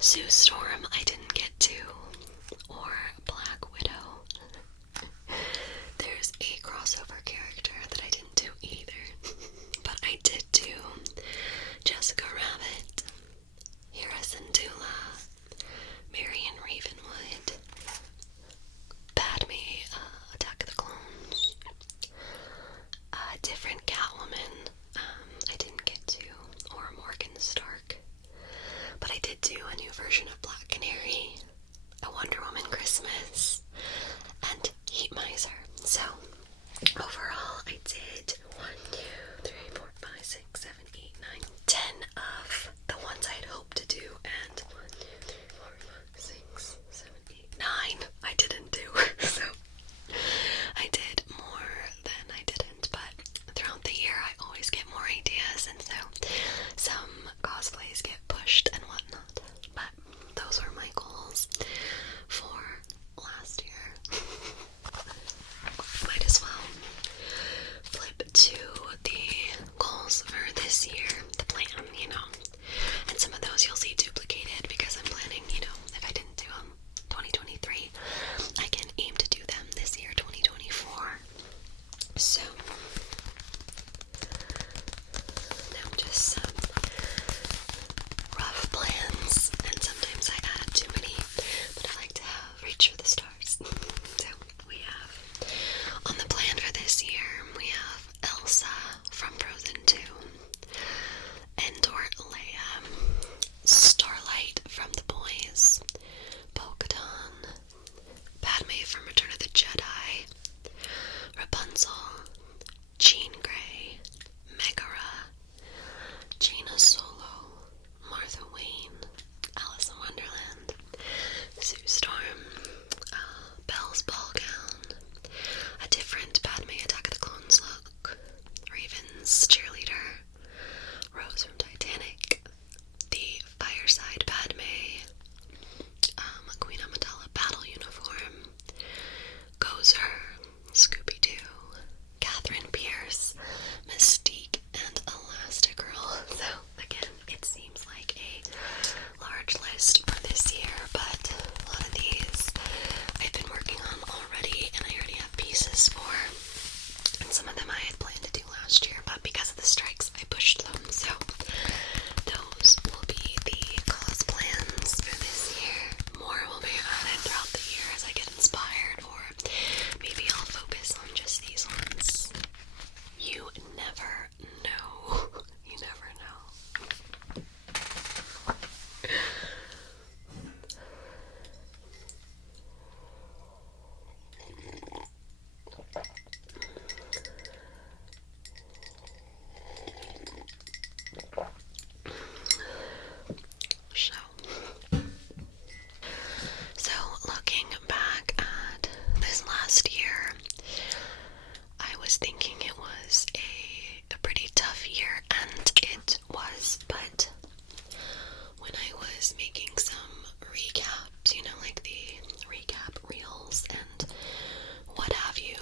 Sue Storm I didn't get to, or Black Widow. There's a crossover character that I didn't do either, but I did do Jessica Rabbit, Hera Syndulla, Marion Ravenwood, Padme, Attack of the Clones, a different Catwoman, I didn't get to, or Morgan Stark, but I did do a new version of Black Canary, a Wonder Woman Christmas, and Heat Miser. So, overall, I did 1, 2, 3, 4, 5, 6, 7, 8, 9, 10 of the ones I'd hoped to do, and 1, 2, 3, 4, 5, 6, 7, 8, 9 I didn't do. So, I did more than I didn't, but throughout the year I always get more ideas, and so some cosplays get pushed and whatnot. But those were my goals for last year. Might as well flip to the goals for this year, the plan, and some of those you'll see duplicated because I'm planning, if I didn't do them 2023, I can aim to do them this year, 2024. So, now just some rough plans, and sometimes I add too many, but I like to reach for the stars. So, we have, on the plan for this year, we have Elsa from Frozen 2, Endor Leia, Starlight from The Boys, Bo-Katan, Padme from Return of the Jedi, Rapunzel, Jean Grey, Megara, Jaina Solo, Martha Wayne, Alice in Wonderland, Sue Storm, Belle's ball gown, a different Padme Attack of the Clones look, Raven's cheerleader, Rose from Titanic, the Fireside Padme, Queen Amidala battle uniform, Gozer, Scooby-Doo, Catherine Pierce, Mystique, and Elastigirl. So, again, it seems like a large list for this year, but a lot of these I've been working on already, and I already have pieces for, and some of them I had planned to do last year, but because of the strikes, I pushed them, so those will be the cause plans for this year. More will be added throughout the year as I get inspired, or maybe I'll focus on just these ones. You never know. You never know. So looking back at this last year, I was thinking it was a pretty tough year, and it was, but when I was making some recaps, like the recap reels and what have you,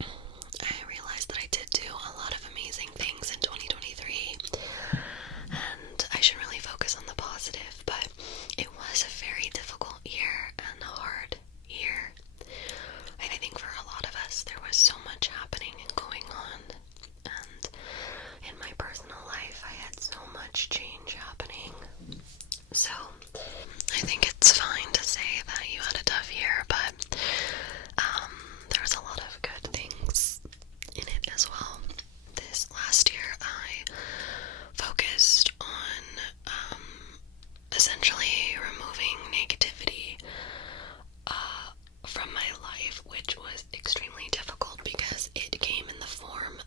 I realized that I did do a lot of amazing things in 2023, and I should really focus on the positive, but it was a very difficult year and a hard year. And I think for a lot of us, there was so much happening and going on, and in my personal life, I had so much change happening. So, I think it's fine to say that you had a tough year, but there was a lot of good things in it as well. This last year, I focused on essentially removing negativity from my life, which was extremely difficult because it came in the form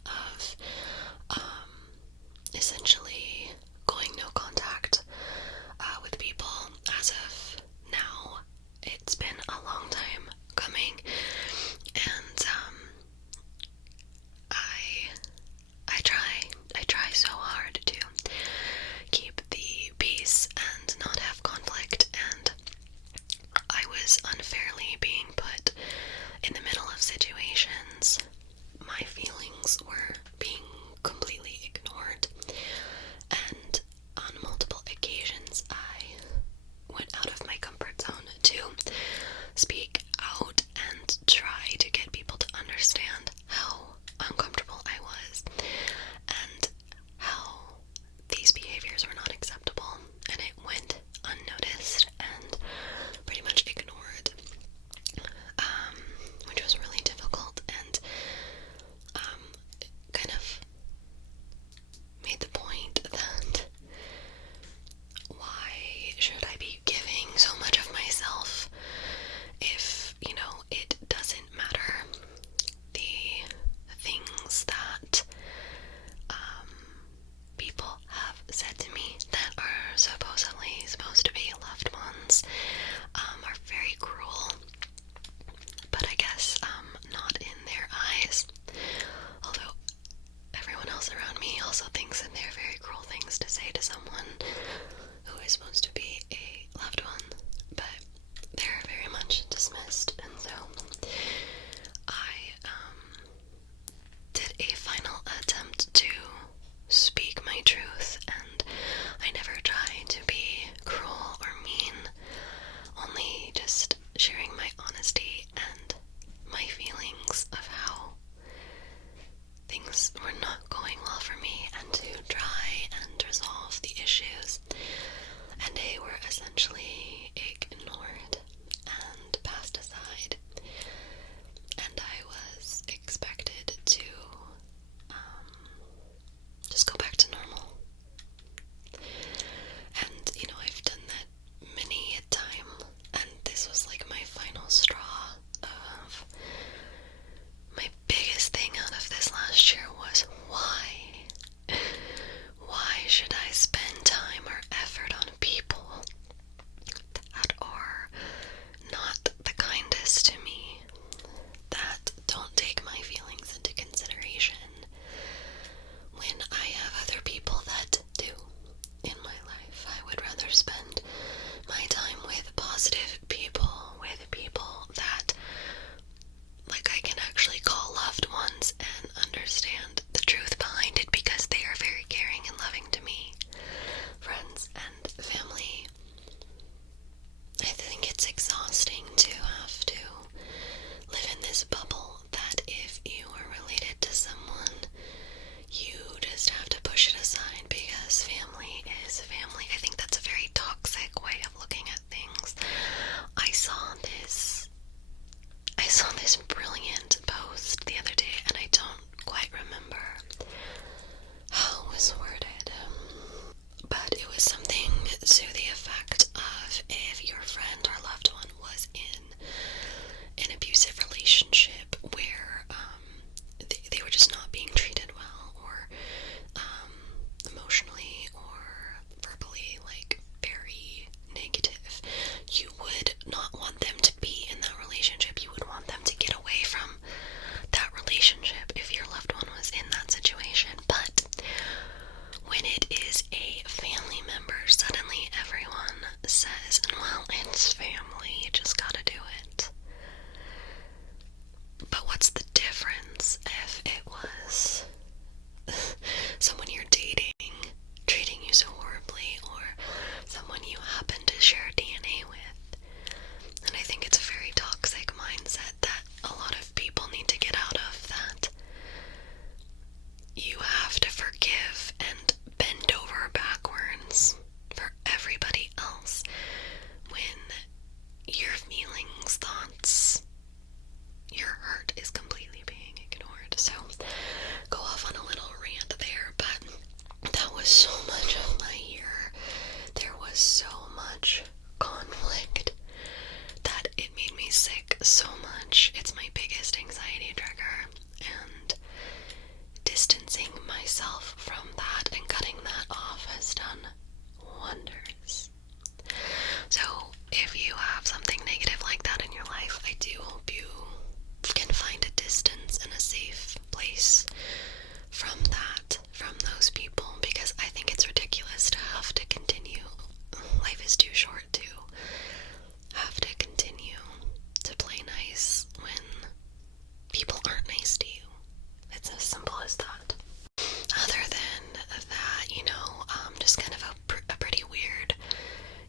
fact of if your friend or loved one was in an abusive relationship where they were just not being treated well, or emotionally or verbally, like, very negative. You would not want them to be in that relationship. You would want them to get away from that relationship if your loved one was in that situation. But when it is a family member, suddenly everyone says, well, it's family, you just gotta do it. But what's the difference if it was someone you're dating treating you so horribly, or someone you happen to share DNA with? And I think it's a very toxic mindset that a lot of people need to get out of, that you have to forgive and bend over backwards for everybody else when your feelings, thoughts, your hurt is completely being ignored. So, go off on a little rant there, but that was so much of my year. There was so much conflict that it made me sick so much. It's my biggest anxiety trigger, and distancing myself from that and cutting that off has done wonders. So, if you have something negative like that in your life, I do hope you can find a distance and a safe place from that, from those people, because I think it's ridiculous to have to continue. Life is too short to have to continue to play nice when people aren't nice to you. It's as simple as that. Other than that, just kind of a pretty weird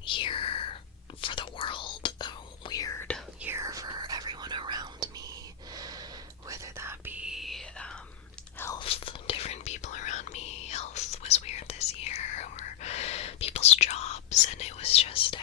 year for the world, a weird year for everyone around me, whether that be health, different people around me. Health was weird this year, or people's jobs, and it was just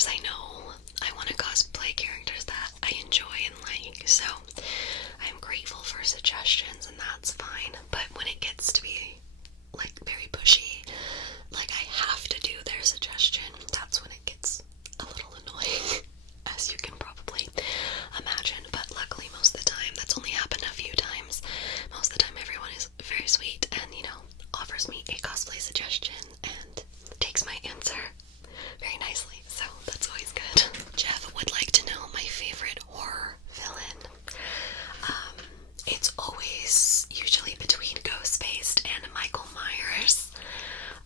characters I know. I want to cosplay characters that I enjoy and like, so I'm grateful for suggestions, and that's fine. But when it gets to be like very pushy, like I have to do their suggestion, that's when it gets a little annoying, as you can probably imagine. But luckily, most of the time, that's only happened a few times. Most of the time, everyone is very sweet and, you know, offers me a cosplay suggestion and takes my answer very nicely, so that's always good. Jeff would like to know my favorite horror villain. It's always usually between Ghostface and Michael Myers.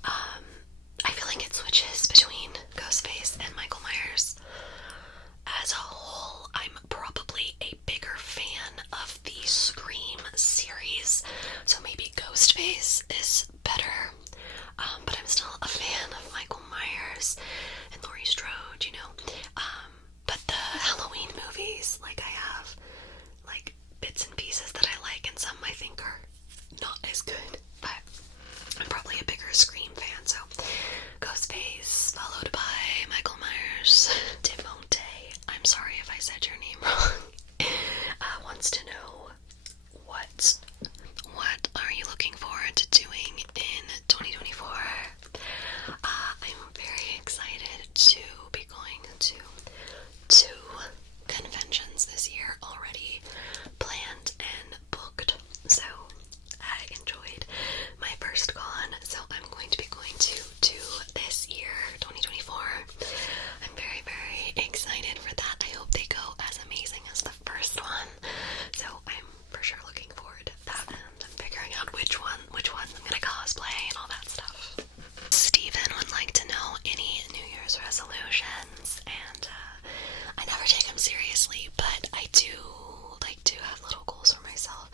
I feel like it switches between Ghostface and Michael Myers. As a whole, I'm probably a bigger fan of the Scream series, so maybe Ghostface is better. But I'm still a fan of Michael Myers and Laurie Strode, you know. But the Halloween movies, like, I have like bits and pieces that I like, and some I think are not as good. But I'm probably a bigger Scream fan, so Ghostface followed by Michael Myers. Demonte, I'm sorry if I said your name wrong, wants to know what are you looking forward to doing in 2024? I'm very excited to be going to 2 conventions this year already planned and booked. So I enjoyed my first con, so I'm going to be going to 2 this year, 2024. I'm very, very excited for that. I hope they go as amazing as the first one. So I'm for sure looking forward to that, and I'm figuring out which ones I'm gonna cosplay and all that stuff. Steven would like to know any New Year's resolutions, and I never take them seriously, but I do like to have little goals for myself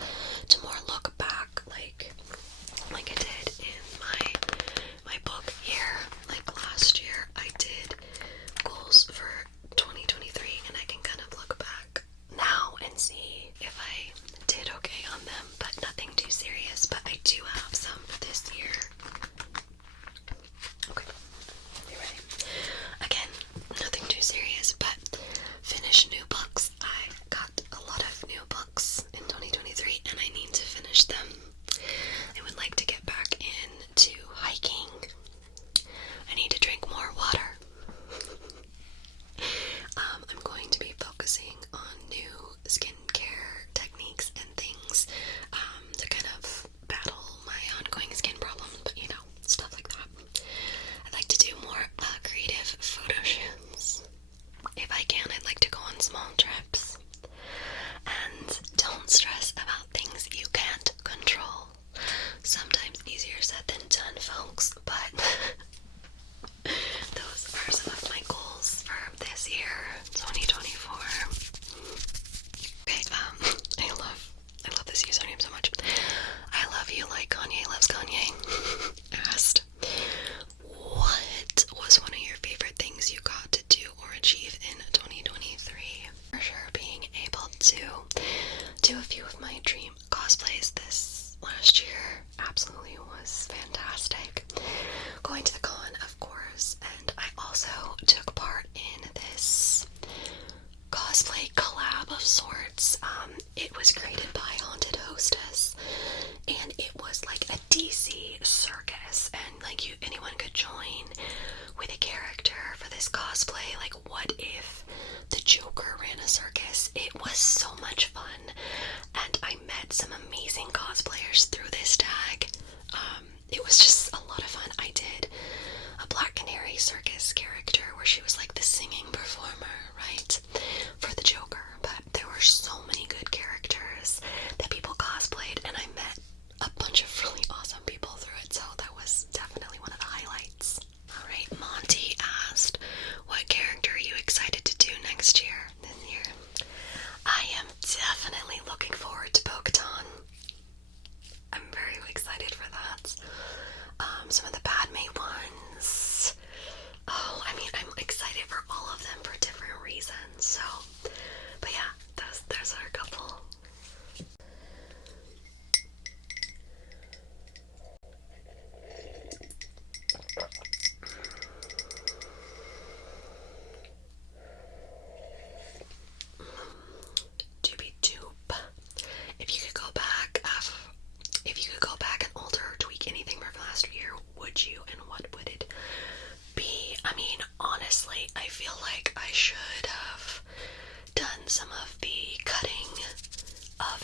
to more look back, like I did in my book year. Like last year, I did goals for 2023, and I can kind of look back now and see if I did okay on them, but nothing too serious. But I do have some for this year. Okay, you ready? Again, nothing too serious, but finish new books. I got a lot of new books in 2023, and I need to finish them. I would like to get back into hiking. I need to drink more water. I'm going to be focusing on new skincare techniques and things to kind of battle my ongoing skin problems, but you know, stuff like that. I'd like to do more creative photo shoots. If I can, I'd like to go on small trips. And don't stress about things you can't control. Sometimes easier said than done, folks, but those are some of my goals for this year, 2024. Okay, I love this username so much. I love you like Kanye loves Kanye. Asked, what was one of your favorite things you got to do or achieve in 2023? For sure, being able to do a few of my dream cosplays this last year absolutely was fantastic. Going to the con, of course, and I also took part in this cosplay collab of sorts. It was created by Haunted Hostess, and it was like a DC circus, and like anyone could join with a character for this cosplay. Like, what if the Joker ran a circus? It was so much fun, and I met some amazing cosplayers through this tag. It was just a lot of fun. I did a Black Canary circus character where she was like the singing performer, right, for the Joker, but there were so many good characters.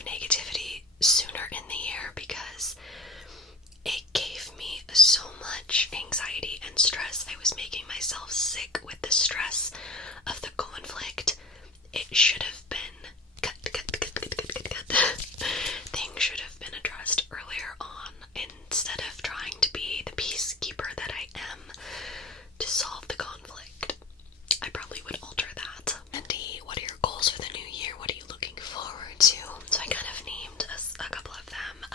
negativity sooner in the year because it gave me so much anxiety and stress. I was making myself sick with the stress of the conflict. It should have been cut. Things should have been addressed earlier on instead of trying to be the peacekeeper that I am to solve the conflict. I probably would alter that. Andy, what are your goals for the new year? What are you looking forward to? So I kind of named a couple of them.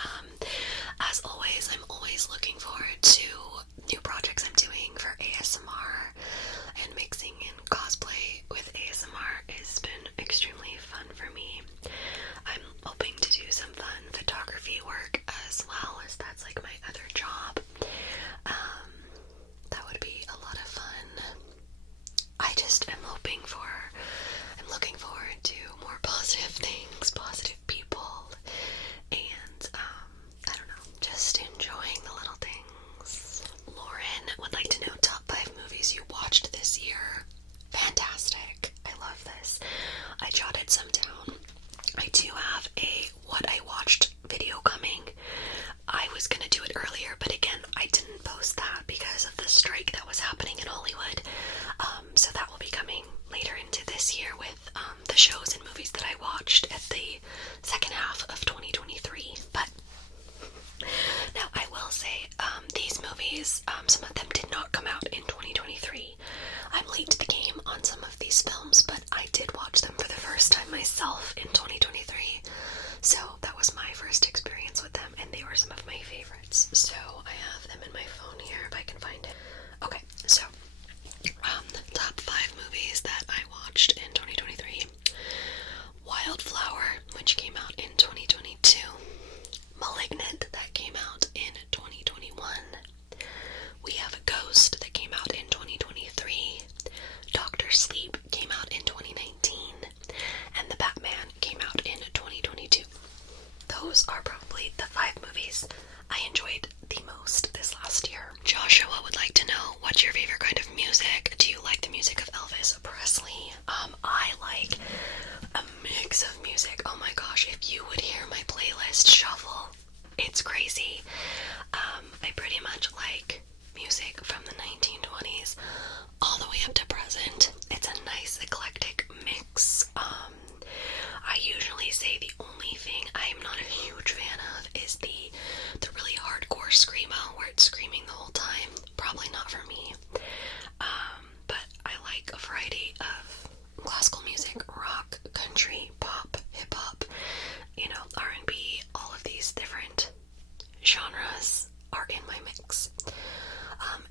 As always, I'm always looking forward to new projects I'm doing for ASMR, and mixing in cosplay with ASMR has been extremely fun for me. I'm hoping to do some fun photography work as well, as that's like my other job. That would be a lot of fun. I just am I'm looking forward to more positive things, positive people, and I don't know, just enjoying the little things. Lauren would like to know top 5 movies you watched this year. Fantastic. I love this. I jotted some down. I do have a what I watched video coming. I was gonna do it earlier, but again, I didn't post that because of the strike that was happening in Hollywood. So that will be coming later into this year with the shows and movies that I watched at the second half of 2023. But now I will say, these movies, some of them did not come out in 2023. I'm late to the game on some of these films, but I did watch them for the first time myself in 2023. So that was my first experience with them, and they were some of my favorites. So I have them in my phone here if I can find it. Okay, so top 5 movies that I watched in 2023. Wildflower, which came out in 2022. Malignant, that came out in 2021. We Have a Ghost, that came out in 2023. Doctor Sleep came out in 2019. And The Batman came out in 2022. Those are probably the 5 movies I enjoyed the most this last year. Joshua would like to know, what's your favorite kind of music? Do you like the music of Elvis Presley? I like a mix of music. Oh my gosh, if you would hear my playlist shuffle, it's crazy. I pretty much like music from the 1920s all the way up to present. It's a nice eclectic mix. I usually say the only thing I'm not a huge fan of is the really hardcore screamo where it's screaming the whole time. Probably not for me. But I like a variety of classical music, rock, country, pop, hip-hop, R&B. All of these different genres are in my mix.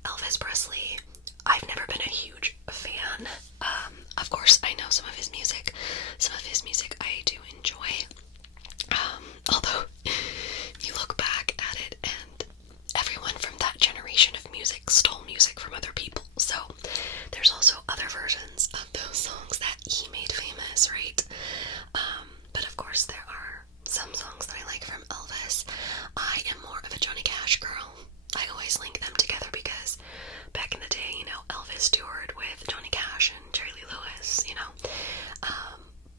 Elvis Presley, I've never been a huge fan. Of course, I know some of his music. Some of his music I do enjoy. Although, you look back at it and everyone from that generation of music stole music from other people. So, there's also other versions of those songs that he made famous, right? But of course, there are some songs that I like from Elvis. I am more of a Johnny Cash girl. I always link them together because back in the day, Elvis toured with Johnny Cash and Jerry Lee Lewis,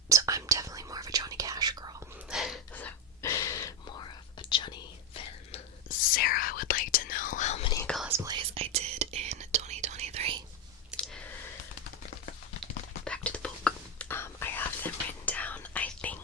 so I'm definitely more of a Johnny Cash girl. So, more of a Johnny fan. Sarah would like to know how many cosplays I did in 2023. Back to the book. I have them written down. I think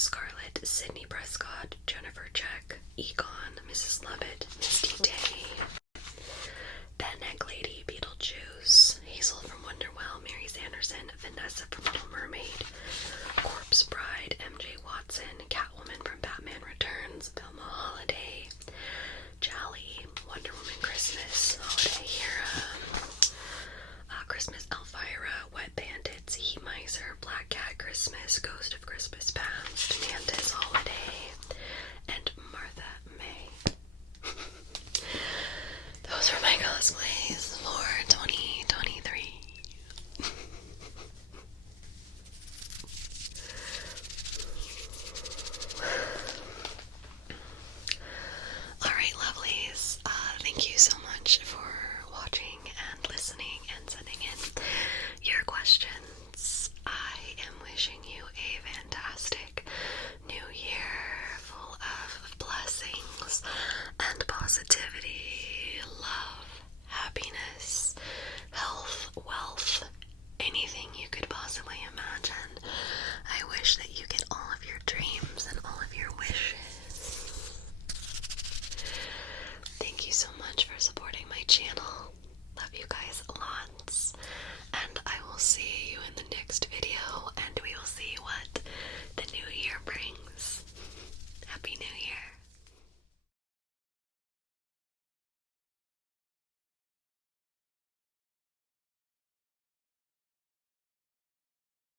Scarlett, Sydney Prescott, Jennifer Check, Egon, Mrs. Lovett, Misty Day, Bedneck Lady, Beetlejuice, Hazel from Wonderwell, Mary Sanderson, Vanessa from Little Mermaid, Corpse Bride, MJ Watson, Catwoman from Batman Returns, Velma Holiday, Jolly, Wonder Woman Christmas, Holiday Hera, Christmas Elvira, Wet Bandits, Heat Miser, Black Cat Christmas, Ghost of Christmas Past, Mantis Holiday, and Martha May. Those were my cosplays for 2023. Alright, lovelies, thank you so much for watching and listening and sending in your questions. I am wishing you a fantastic new year full of blessings and positivity, love, happiness, health, wealth,